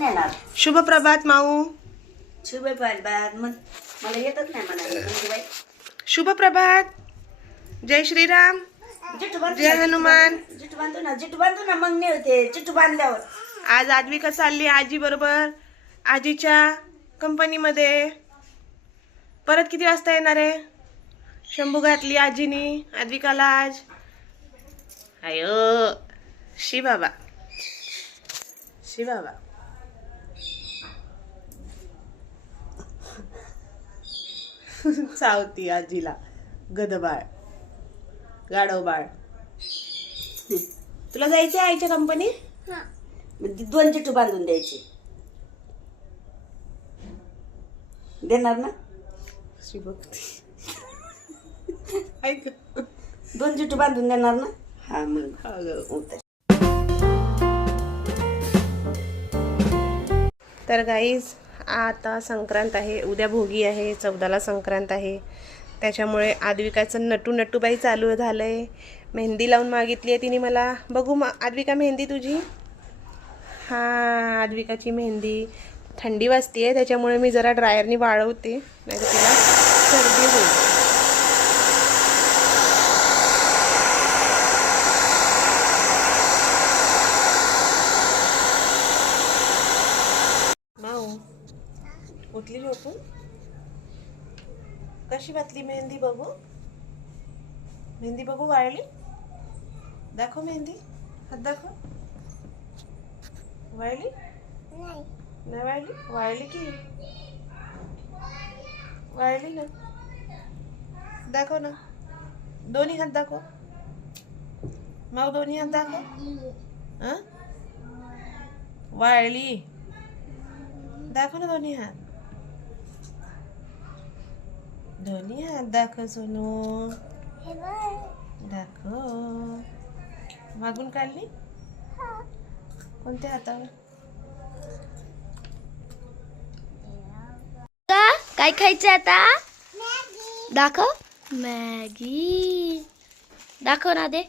नेणार. शुभ प्रभात माऊ. शुभ प्रभात. मग मला येतच नाही म्हणा. शुभ प्रभात. जय श्रीराम. जय हनुमान. जिटू बांधू ना मग नेवते. जिटू बांधल्यावर आज आद्विका चालली आजी बरोबर आजीच्या कंपनीमध्ये. परत किती वाजता येणार आहे? शंभू घातली आजीनी आद्विकाला आज. अयो शी बाबा, शी बाबा. चावती आजीला. गदबाळ, गाढवबाळ. तुला जायचं आईच्या कंपनीत? 2 जिटू बांधून द्यायचे. देणार ना? ऐक 2 जिटू बांधून देणार ना? हा मग उतर. तर गाईज आता संक्रांत आहे, उद्या भोगी आहे, 14ला संक्रांत आहे. त्याच्यामुळे आद्विकाचं नटूबाई चालू झालं आहे. मेहंदी लावून मागितली आहे तिने मला. बघू आद्विका मेहंदी तुझी. हां आद्विकाची मेहंदी. थंडी वाजते आहे त्याच्यामुळे मी जरा ड्रायरनी वाळवते, नाही तर तिला सर्दी होईल. माऊ उठली झोपून? कशी घातली मेहंदी बघू. मेहंदी बघू वाळली. दाखव मेहंदी. हात दाखव. वाळली नाही वाळली. वाळली की वाळली ना. दाखव ना. दोन्ही हात दाखव. मग दोन्ही हात दाखव. हां वाळली. दाखव ना दोन्ही हात. दोन्ही हात दाखव सोनू. दाखव. मागून काढली. कोणत्या हातावर? काय खायचं आता? दाखव. मॅगी दाखव ना. दे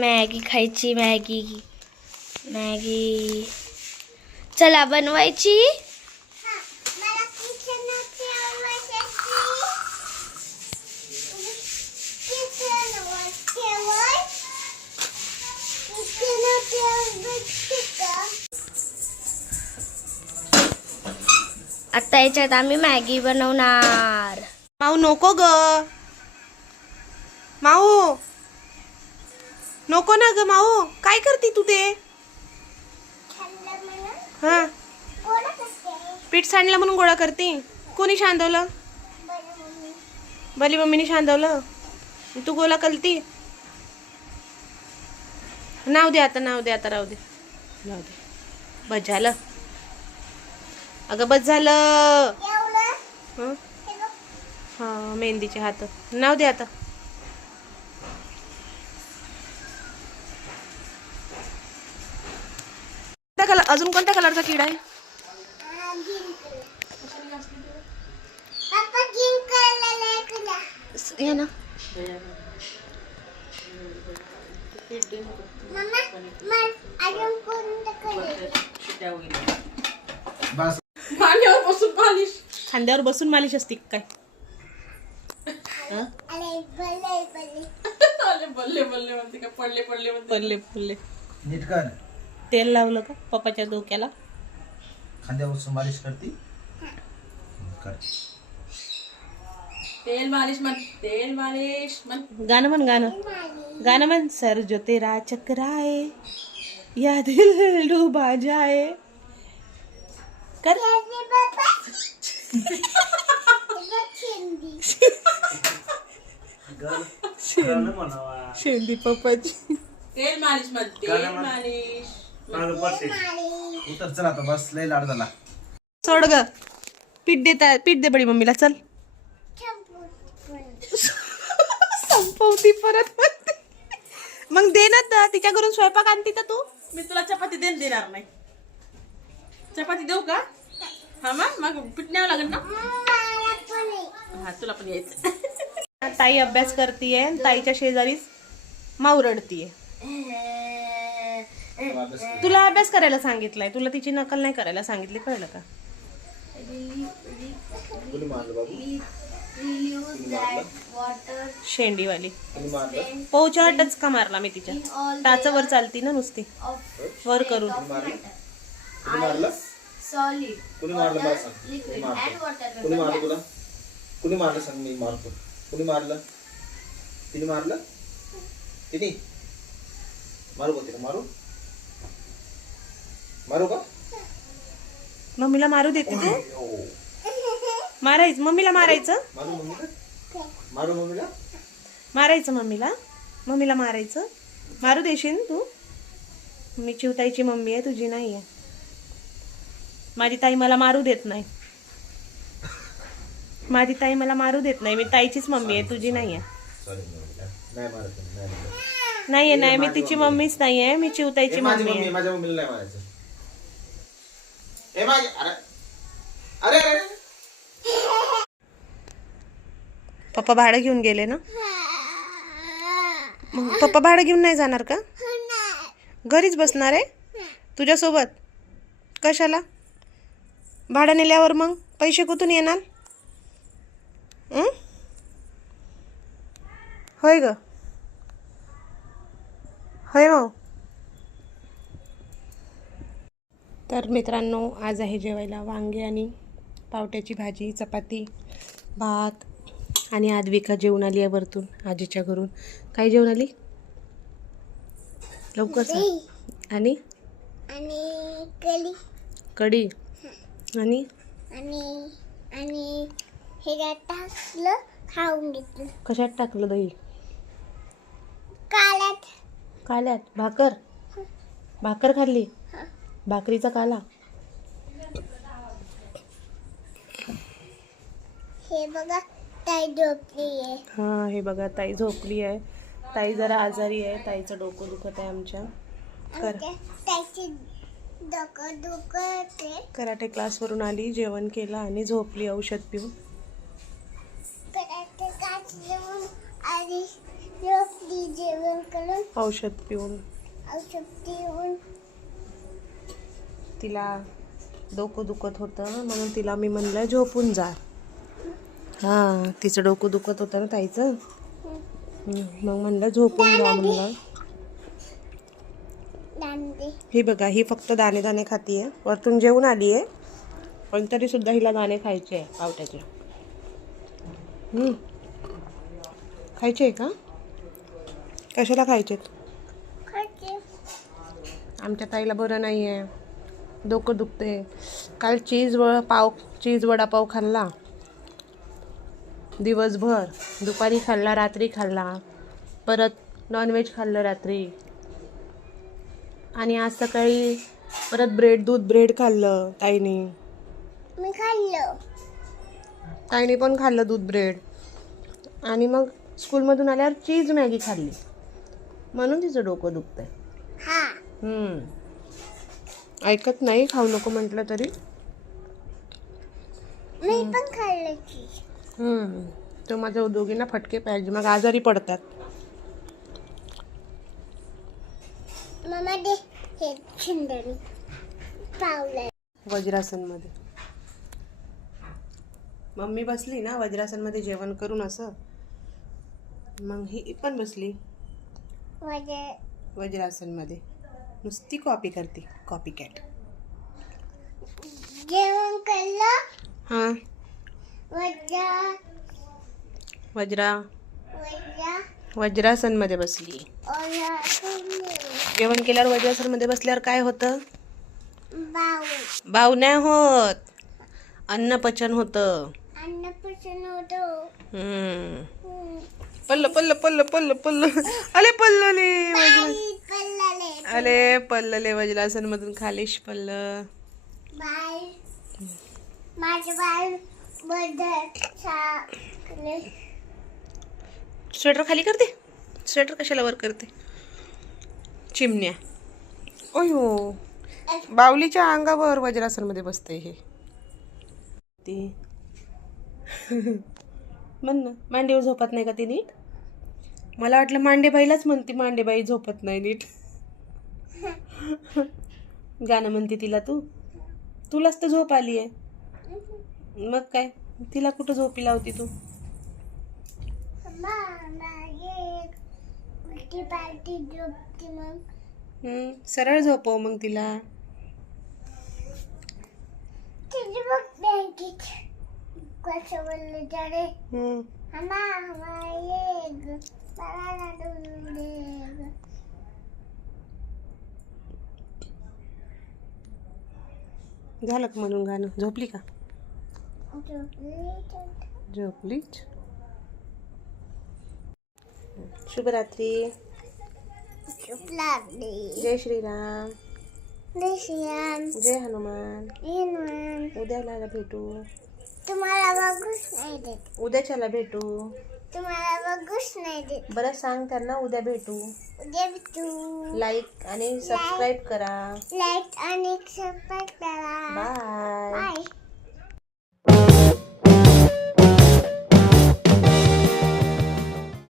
मॅगी खायची. मॅगी मॅगी चला बनवायची. आता याच्यात आम्ही मॅगी बनवणार. माऊ नको ग. माऊ नको ना ग. माऊ काय करते तू ते? हा पीठ सांडलं म्हणून गोळा करते. कोणी शांदवलं? बली मम्मीने शांदवलं. तू गोळा करती. नाव दे आता. नाव दे आता. राहू दे. राहू दे. बस झालं. अगं बस झालं. हा मेहंदीचे हात. नाव दे आता. अजून कोणत्या कलरचा किडा आहे? हे ना. खांद्यावर बसून मालिश असते काय? पडले पडले. नीट कर. तेल लावलं का पप्पाच्या डोक्याला? खांद्यावर मालिश करती. तेल मालिश म्हण. तेल मालिश म्हण. गाणं म्हण. गाणं म्हण. सर जो तेरा चकराए या दिल डूबा जाए. कर. शेंदी पप्पाची. तेल मालिश म्हण. तेल मालिश. उतर चल आता. बस लय लाड झाला. सोड ग. पीठ दे बडी मम्मीला. चल. संपवती परत म्हणते. मग दे ना. तिच्या घरून स्वयंपाक आणती का तू? मी तुला चपाती देणार नाही. चपाती देऊ का? हा मग पीठ न्यावं लागेल ना. हा तुला पण यायचं. ताई अभ्यास करतीये. ताईच्या शेजारीच माऊ रडतीये. अभ्यास कर. तुला अभ्यास करायला सांगितलाय, तुला तिची नकल नाही करायला सांगितली, कळलं का? कुणी मारलं बाबू? शेंडीवाली कुणी मारलं? पोहच्या टचका मारला मी तिच्या. टाचावर चालती ना नुसती वर करून. कुणी मारलं? कुणी मारलं मला सांग. कुणी मारलं? कुणी मारलं तुला? कुणी मारलं सांग, मी मारतो. कुणी मारलं? तिने मारलं? तिने मारू का? तिला मारू? मारू का? मम्मीला मारू देते तू? मारायचं मम्मीला, मारायचं मारू मम्मीला? मारू मम्मीला? मारायचं मम्मीला, मम्मीला मारायचं. मारू देशील तू? मी चिवताईची मम्मी आहे, तुझी नाही आहे. माझी ताई मला मारू देत नाही. माझी ताई मला मारू देत नाही. मी ताईचीच मम्मी आहे, तुझी नाही आहे. सॉरी नाही मारत, नाही मारत. नाही नाही, मी तिची मम्मीच नाही आहे, मी चिवताईची माझी मम्मी मम्मी, आहे. माझ्या मम्मीला नाही मारायचं. ए माझी, अरे अरे अरे. पप्पा भाडं घेऊन गेले ना? मग पप्पा भाडं घेऊन नाही जाणार का? घरीच बसणार आहे तुझ्यासोबत? कशाला? भाडं नेल्यावर मग पैसे कुठून येणार? होय ग, होय हो. तर मित्रांनो, आज आहे जेवायला वांगे आणि पावट्याची भाजी, चपाती, भात. आणि आद्विका जेवून आली आहे वरतून आजीच्या घरून. काय जेवण आली? लवकर सांग. आणि कढी आणि हे टाकलं, खाऊन घेतलं. कशात टाकलं दही? काल्यात. काल्यात. भाकर खाल्ली? भाकरीचा काला. हे बघा, ताई झोपली आहे. हां, हे बघा ताई झोपली आहे. ताई जरा आजारी आहे, ताईचं डोकं दुखत आहे आमच्या. त्याची डोकं दुखत आहे. कराटे क्लासवरून आली, जेवण केलं आणि झोपली औषध पिऊन. कराटे क्लास जेवण आणि झोपली, जेवण करून औषध पिऊन. तिला डोकं दुखत होतं म्हणून तिला मी म्हणलं झोपून जा. हां, तिचं डोकं दुखत होतं ना ताईचं. मग म्हणलं झोपून जा म्हणलं. ही बघा, ही फक्त दाणे दाणे खाती आहे. वरतून जेवून आली आहे पण तरी सुद्धा हिला दाणे खायचे आहे पावट्याचे. खायचे आहे का? कशाला खायचे? आमच्या ताईला बरं नाही आहे, डोकं दुखते. काल चीज वडापाव खाल्ला दिवसभर. दुपारी खाल्ला, रात्री खाल्ला, परत नॉनव्हेज खाल्लं रात्री. आणि आज सकाळी परत दूध ब्रेड खाल्लं ताईने. मी खाल्लं. ताईने पण खाल्लं दूध ब्रेड. आणि मग स्कूलमधून आल्यावर चीज मॅगी खाल्ली म्हणून तिचं डोकं दुखतंय. ऐकत नाही, खाऊ नको म्हटलं तरी. मी पण खाल्लं चीज. तो माझ्या दोघींना फटके पाहिजे, मग आजारी पडतात. मम्मा दे हे छिंदणी पावलं. वज्रासनमध्ये मम्मी बसली ना वज्रासनमध्ये जेवण करून असं, मग ही पण बसली वज्रासनमध्ये. नुसती कॉपी करते, कॉपी कॅट. जेवण केलं. हां, वज्रासनमध्ये बसली. जेवण केल्यावर वज्रासनमध्ये बसल्यावर काय होतं? बाऊ नाही होत, अन्नपचन होतं. पल्ल पल्ल पल्ल पल्ल पल्ल अले पल्लले अले पल्लले वज्रासन मधून खालीश पल्ल. स्वेटर खाली करते. स्वेटर कशाला वर करते? चिमण्या. ओयो, बावलीच्या अंगावर वज्रासन मध्ये बसते हे. ती म्हण ना, मांडीवर झोपत नाही का ती नीट? मला वाटलं मांडेबाईलाच म्हणते मांडेबाई झोपत नाही नीट. गाणं म्हणते तिला तू. तुलाच तर झोप आली आहे. मग काय, तिला कुठं झोपी लावती तू? उलटी पालटी झोपते मग. सरळ झोपव मग तिला. तिची बघ बँकेत कसं बोललं त्याने. हम्म. ये ग मला लाडू दे ग. झालं का म्हणून गाणं? झोपली का? झोपली झोपलीच. शुभरात्री. लागली. जय श्रीराम. देशियान जय हनुमान. येणार. उद्याला भेटू. तुम्हाला बघूच नाही देत. उद्याच्याला भेटू. तुम्हाला बघूच नाही देत. बरं सांग त्यांना उद्या भेटू. उद्या भेटू. लाईक आणि सबस्क्राईब करा. लाईक आणि सबस्क्राईब करा. बाय.